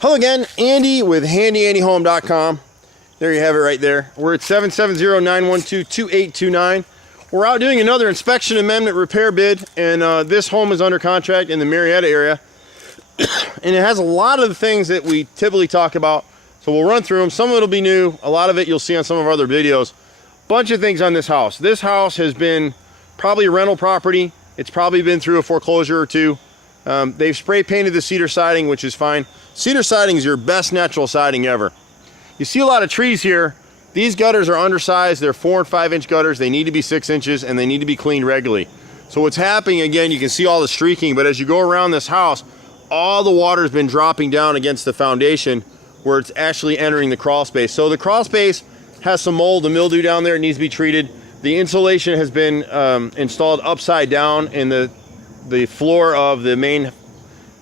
Hello again, Andy with HandyANDYHome.com. There you have it right there. We're at 770-912-2829. We're out doing another inspection amendment repair bid, and this home is under contract in the Marietta area. And it has a lot of the things that we typically talk about, so we'll run through them. Some of it will be new, a lot of it you'll see on some of our other videos. Bunch of things on this house. This house has been probably a rental property. It's probably been through a foreclosure or two. They've spray painted the cedar siding, which is fine. Cedar siding is your best natural siding ever. You see a lot of trees here. These gutters are undersized. They're 4 and 5 inch gutters. They need to be 6 inches and they need to be cleaned regularly. So what's happening, again, you can see all the streaking, but as you go around this house, all the water's been dropping down against the foundation where it's actually entering the crawl space. So the crawl space has some mold and mildew down there. It needs to be treated. The insulation has been installed upside down in the floor of the main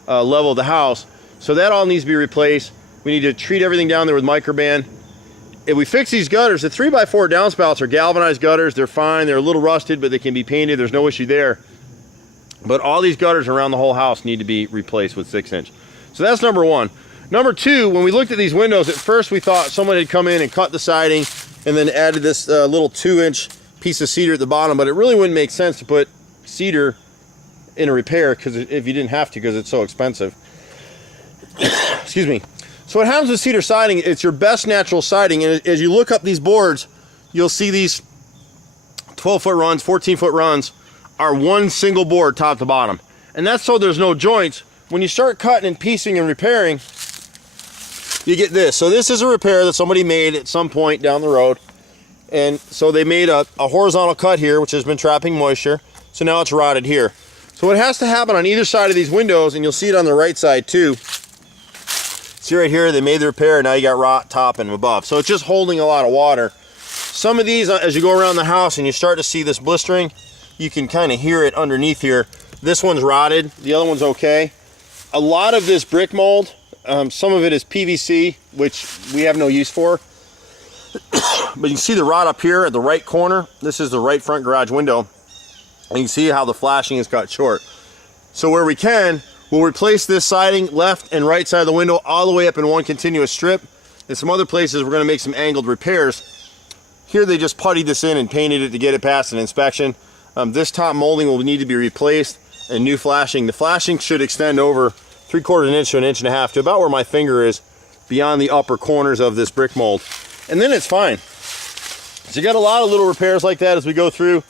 level of the house. So that all needs to be replaced. We need to treat everything down there with microban. If we fix these gutters, the 3x4 downspouts are galvanized gutters. They're fine. They're a little rusted, but they can be painted. There's no issue there. But all these gutters around the whole house need to be replaced with 6 inch. So that's number one. Number two, when we looked at these windows, at first we thought someone had come in and cut the siding and then added this little 2 inch piece of cedar at the bottom, but it really wouldn't make sense to put cedar in a repair because if you didn't have to, because it's so expensive. Excuse me. So what happens with cedar siding, it's your best natural siding, and as you look up these boards, you'll see these 12-foot runs, 14-foot runs are one single board top to bottom. And that's so there's no joints. When you start cutting and piecing and repairing, you get this. So this is a repair that somebody made at some point down the road. And so they made a horizontal cut here, which has been trapping moisture. So now it's rotted here. So what has to happen on either side of these windows, and you'll see it on the right side too. See right here, they made the repair, now you got rot top and above. So it's just holding a lot of water. Some of these, as you go around the house and you start to see this blistering, you can kind of hear it underneath here. This one's rotted, the other one's okay. A lot of this brick mold, some of it is PVC, which we have no use for. But you can see the rot up here at the right corner. This is the right front garage window. And you can see how the flashing is cut short. So where we can, we'll replace this siding left and right side of the window all the way up in one continuous strip. In some other places, we're going to make some angled repairs. Here they just puttied this in and painted it to get it past an inspection. This top molding will need to be replaced and new flashing. The flashing should extend over 3/4 inch to 1.5 inches to about where my finger is, beyond the upper corners of this brick mold. And then it's fine. So you got a lot of little repairs like that as we go through.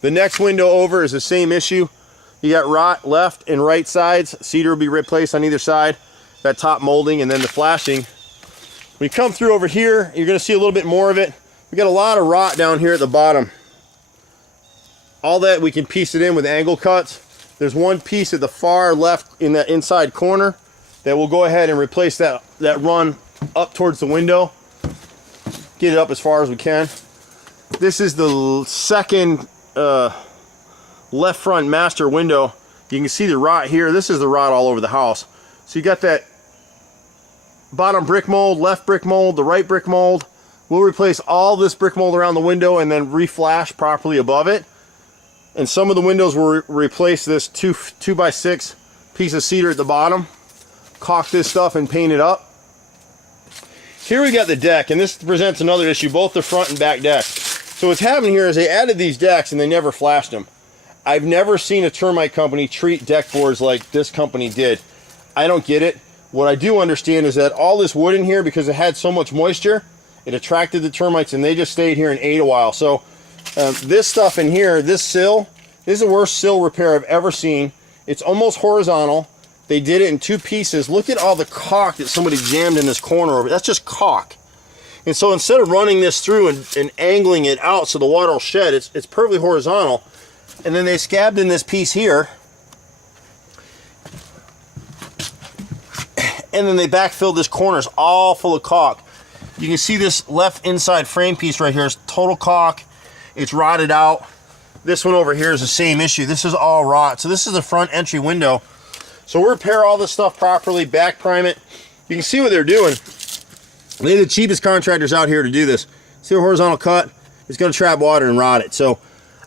The next window over is the same issue. You got rot left and right sides. Cedar will be replaced on either side. That top molding and then the flashing. When you come through over here, you're going to see a little bit more of it. We got a lot of rot down here at the bottom. All that we can piece it in with angle cuts. There's one piece at the far left in that inside corner that we'll go ahead and replace that run up towards the window. Get it up as far as we can. This is the second left front master window. You can see the rot here. This is the rot all over the house. So you got that bottom brick mold, left brick mold, the right brick mold. We'll replace all this brick mold around the window and then reflash properly above it. And some of the windows will replace this 2x6 piece of cedar at the bottom. Caulk this stuff and paint it up. Here we got the deck, and this presents another issue, both the front and back decks. So what's happening here is they added these decks and they never flashed them. I've never seen a termite company treat deck boards like this company did. I don't get it. What I do understand is that all this wood in here, because it had so much moisture, it attracted the termites and they just stayed here and ate a while. So this stuff in here, this sill, this is the worst sill repair I've ever seen. It's almost horizontal. They did it in 2 pieces. Look at all the caulk that somebody jammed in this corner over. That's just caulk. And so instead of running this through and angling it out so the water will shed, it's perfectly horizontal. And then they scabbed in this piece here. And then they backfilled this corners all full of caulk. You can see this left inside frame piece right here is total caulk. It's rotted out. This one over here is the same issue. This is all rot. So this is the front entry window. So we'll repair all this stuff properly, back prime it. You can see what they're doing. They're the cheapest contractors out here to do this. See a horizontal cut? It's going to trap water and rot it. So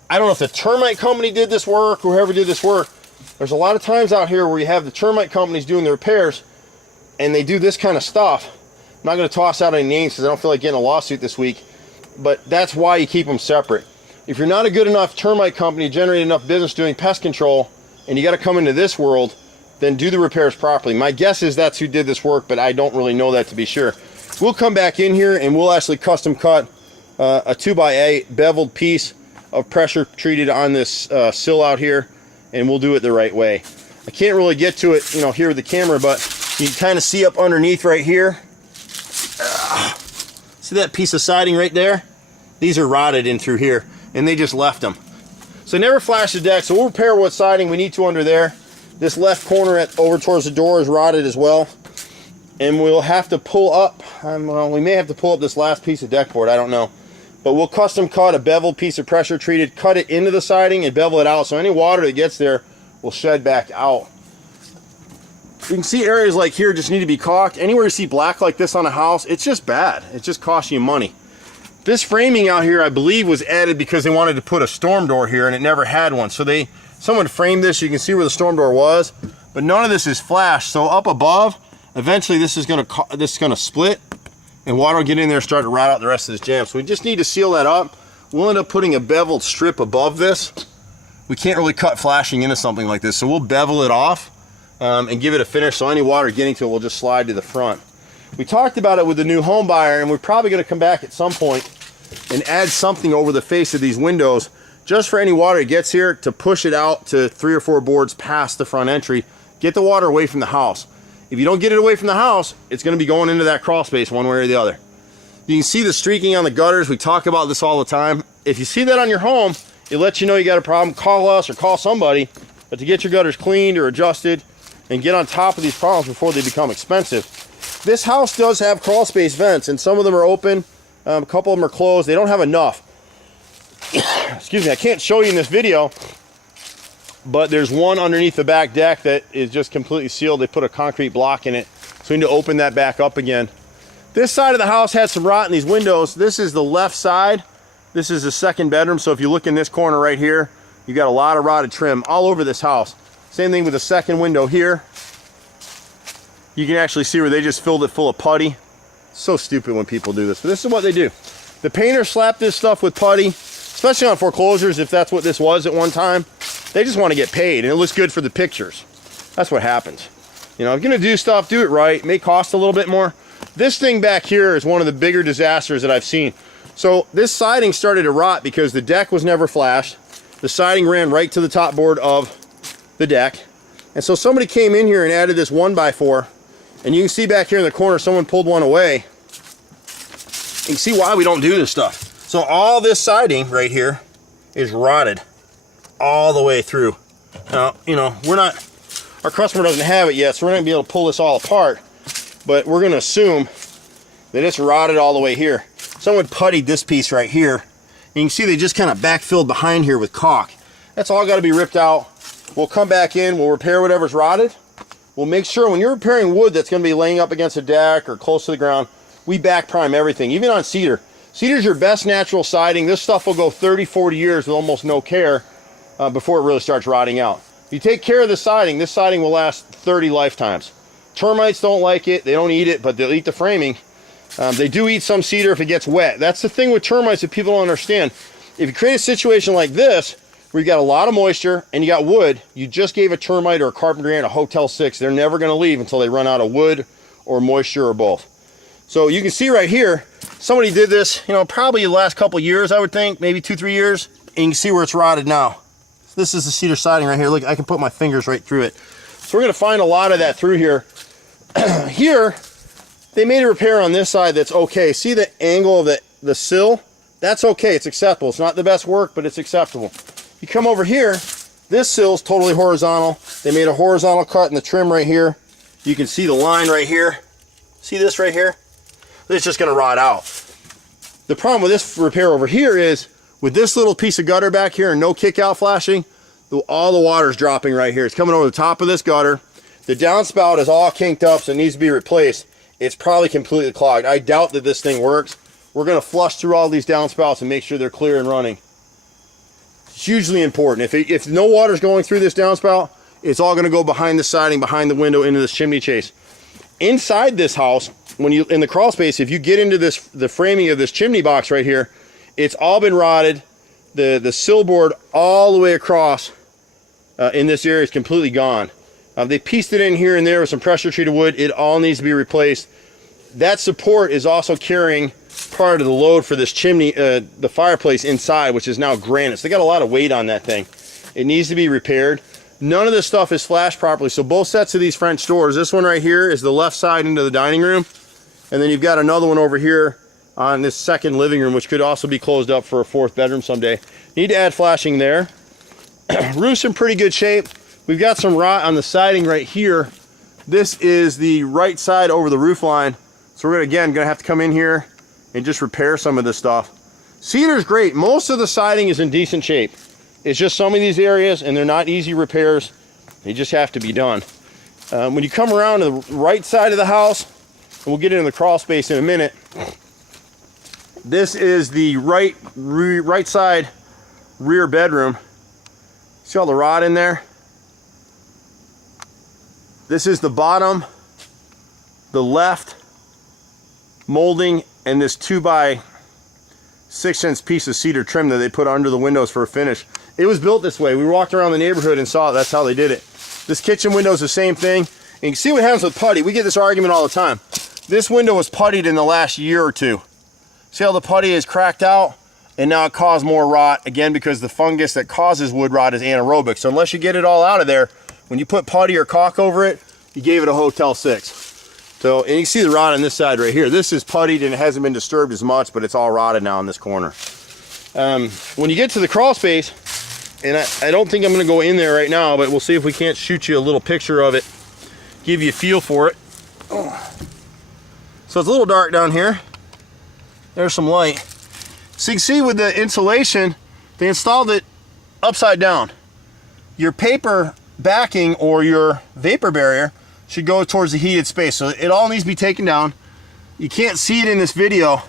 I don't know if the termite company did this work or whoever did this work. There's a lot of times out here where you have the termite companies doing the repairs. and they do this kind of stuff. I'm not going to toss out any names because I don't feel like getting a lawsuit this week, but that's why you keep them separate. If you're not a good enough termite company, generate enough business doing pest control, and you got to come into this world, then do the repairs properly. My guess is that's who did this work, but I don't really know that to be sure. We'll come back in here and we'll actually custom cut a 2x8 beveled piece of pressure treated on this sill out here, and we'll do it the right way. I can't really get to it, you know, here with the camera, but you can kind of see up underneath right here. See that piece of siding right there? These are rotted in through here, and they just left them. So never flash the deck. So we'll repair what siding we need to under there. This left corner over towards the door is rotted as well, and we'll have to pull up. Well, we may have to pull up this last piece of deck board. I don't know. But we'll custom cut a beveled piece of pressure treated, cut it into the siding and bevel it out, so any water that gets there will shed back out. You can see areas like here just need to be caulked. Anywhere you see black like this on a house, it's just bad. It just costs you money. This framing out here, I believe, was added because they wanted to put a storm door here and it never had one. So someone framed this. You can see where the storm door was, but none of this is flashed. So up above, eventually this is gonna split, and water will get in there and start to rot out the rest of this jam. So we just need to seal that up. We'll end up putting a beveled strip above this. We can't really cut flashing into something like this, so we'll bevel it off and give it a finish, so any water getting to it will just slide to the front. We talked about it with the new home buyer, and we're probably going to come back at some point and add something over the face of these windows just for any water that gets here to push it out to 3 or 4 boards past the front entry. Get the water away from the house. If you don't get it away from the house, it's going to be going into that crawl space one way or the other. You can see the streaking on the gutters. We talk about this all the time. If you see that on your home, it lets you know you got a problem. Call us or call somebody. But to get your gutters cleaned or adjusted and get on top of these problems before they become expensive. This house does have crawl space vents, and some of them are open. A couple of them are closed. They don't have enough. Excuse me, I can't show you in this video, but there's one underneath the back deck that is just completely sealed. They put a concrete block in it, so we need to open that back up again. This side of the house had some rot in these windows. This is the left side. This is the second bedroom, so if you look in this corner right here, you got a lot of rotted trim all over this house. Same thing with the second window here. You can actually see where they just filled it full of putty. So stupid when people do this, but this is what they do. The painters slap this stuff with putty, especially on foreclosures, if that's what this was at one time. They just want to get paid, and it looks good for the pictures. That's what happens. You know, if you're going to do stuff, do it right. It may cost a little bit more. This thing back here is one of the bigger disasters that I've seen. So this siding started to rot because the deck was never flashed. The siding ran right to the top board of the deck. And so somebody came in here and added this 1x4. And you can see back here in the corner, someone pulled one away. You can see why we don't do this stuff. So all this siding right here is rotted all the way through. Now, you know, our customer doesn't have it yet, so we're not gonna be able to pull this all apart, but we're gonna assume that it's rotted all the way here. Someone puttied this piece right here. You can see they just kind of backfilled behind here with caulk. That's all gotta be ripped out. We'll come back in, we'll repair whatever's rotted. We'll make sure when you're repairing wood that's gonna be laying up against a deck or close to the ground, we back prime everything, even on cedar. Cedar's your best natural siding. This stuff will go 30, 40 years with almost no care before it really starts rotting out. If you take care of this siding will last 30 lifetimes. Termites don't like it, they don't eat it, but they'll eat the framing. They do eat some cedar if it gets wet. That's the thing with termites that people don't understand. If you create a situation like this, where you got a lot of moisture and you got wood, you just gave a termite or a carpenter ant a Hotel 6. They're never gonna leave until they run out of wood or moisture or both. So you can see right here, somebody did this, you know, probably the last couple years, I would think, maybe 2-3 years, and you can see where it's rotted now. This is the cedar siding right here. Look, I can put my fingers right through it. So we're gonna find a lot of that through here. Here, they made a repair on this side that's okay. See the angle of the sill? That's okay, it's acceptable. It's not the best work, but it's acceptable. You come over here, this sill's totally horizontal. They made a horizontal cut in the trim right here. You can see the line right here. See this right here? It's just gonna rot out. The problem with this repair over here is, with this little piece of gutter back here and no kick out flashing, all the water's dropping right here. It's coming over the top of this gutter. The downspout is all kinked up, so it needs to be replaced. It's probably completely clogged. I doubt that this thing works. We're gonna flush through all these downspouts and make sure they're clear and running. It's hugely important. If no water's going through this downspout, it's all gonna go behind the siding, behind the window, into this chimney chase. inside this house, when you in the crawl space, if you get into the framing of this chimney box right here, it's all been rotted. The sill board all the way across in this area is completely gone. They pieced it in here and there with some pressure treated wood. It all needs to be replaced. That support is also carrying part of the load for this chimney, the fireplace inside, which is now granite. So they got a lot of weight on that thing. It needs to be repaired. None of this stuff is flashed properly. So both sets of these French doors, this one right here is the left side into the dining room. And then you've got another one over here on this second living room, which could also be closed up for a fourth bedroom someday. Need to add flashing there. Roof's in pretty good shape. We've got some rot on the siding right here. This is the right side over the roof line. So we're gonna have to come in here and just repair some of this stuff. Cedar's great. Most of the siding is in decent shape. It's just some of these areas, and they're not easy repairs. They just have to be done. When you come around to the right side of the house, and we'll get into the crawl space in a minute, this is the right side rear bedroom. See all the rot in there? This is the bottom, the left molding, and this 2x6" piece of cedar trim that they put under the windows for a finish. It was built this way. We walked around the neighborhood and saw it. That's how they did it. This kitchen window is the same thing. And you can see what happens with putty. We get this argument all the time. This window was puttied in the last year or two. See how the putty is cracked out? And now it caused more rot, again, because the fungus that causes wood rot is anaerobic. So unless you get it all out of there, when you put putty or caulk over it, you gave it a Hotel 6. So, and you see the rot on this side right here. This is puttied and it hasn't been disturbed as much, but it's all rotted now in this corner. When you get to the crawl space, and I don't think I'm gonna go in there right now, but we'll see if we can't shoot you a little picture of it, give you a feel for it. So it's a little dark down here. There's some light. So you can see with the insulation, they installed it upside down. Your paper backing or your vapor barrier should go towards the heated space. So it all needs to be taken down. You can't see it in this video,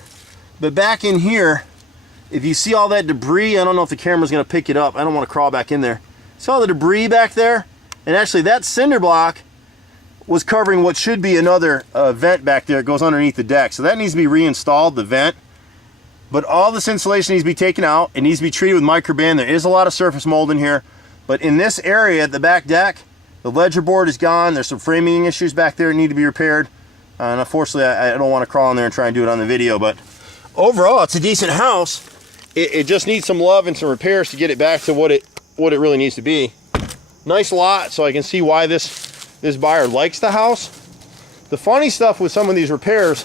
but back in here, if you see all that debris, I don't know if the camera's gonna pick it up. I don't wanna crawl back in there. See all the debris back there? And actually that cinder block was covering what should be another vent back there. It goes underneath the deck. So that needs to be reinstalled, the vent. But all this insulation needs to be taken out. It needs to be treated with microban. There is a lot of surface mold in here. But in this area at the back deck, the ledger board is gone. There's some framing issues back there that need to be repaired. And unfortunately, I don't want to crawl in there and try and do it on the video. But overall, it's a decent house. It just needs some love and some repairs to get it back to what it really needs to be. Nice lot, so I can see why this buyer likes the house. The funny stuff with some of these repairs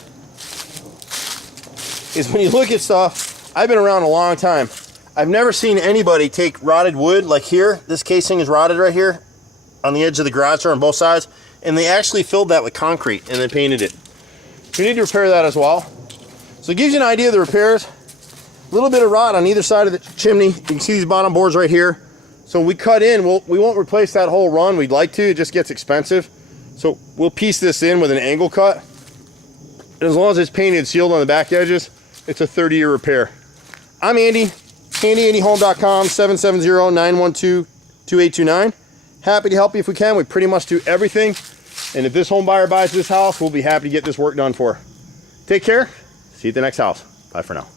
is when you look at stuff, I've been around a long time. I've never seen anybody take rotted wood, like here, this casing is rotted right here on the edge of the garage door on both sides, and they actually filled that with concrete and then painted it. We need to repair that as well. So it gives you an idea of the repairs. A little bit of rot on either side of the chimney. You can see these bottom boards right here. So when we cut in, we won't replace that whole run. We'd like to, it just gets expensive. So we'll piece this in with an angle cut. And as long as it's painted sealed on the back edges, it's a 30-year repair. I'm Andy, HandyANDYHome.com, 770-912-2829. Happy to help you if we can. We pretty much do everything. And if this home buyer buys this house, we'll be happy to get this work done for her. Take care. See you at the next house. Bye for now.